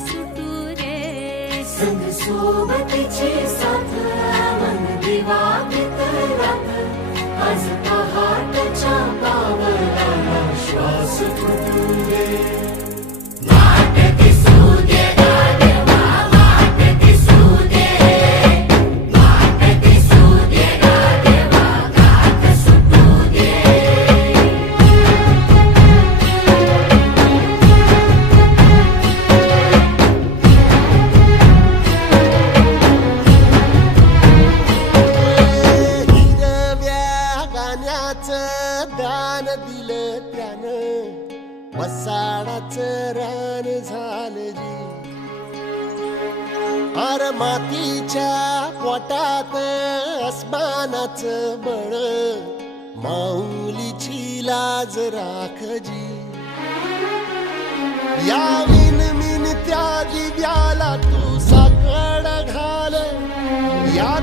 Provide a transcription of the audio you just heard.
सुटूरे। संग सोबतीची साथ मन दिवा पितरात आज पहाटच्या पावला श्वास तुटू वसाडाच दान दिलं त्यानं. वसाडाच रान झालं जी. आर मातीच्या पोटात आसमानाच बळ. माऊलीची लाज राखजी या विन मिन त्या दिव्याला तू साकड घाल. या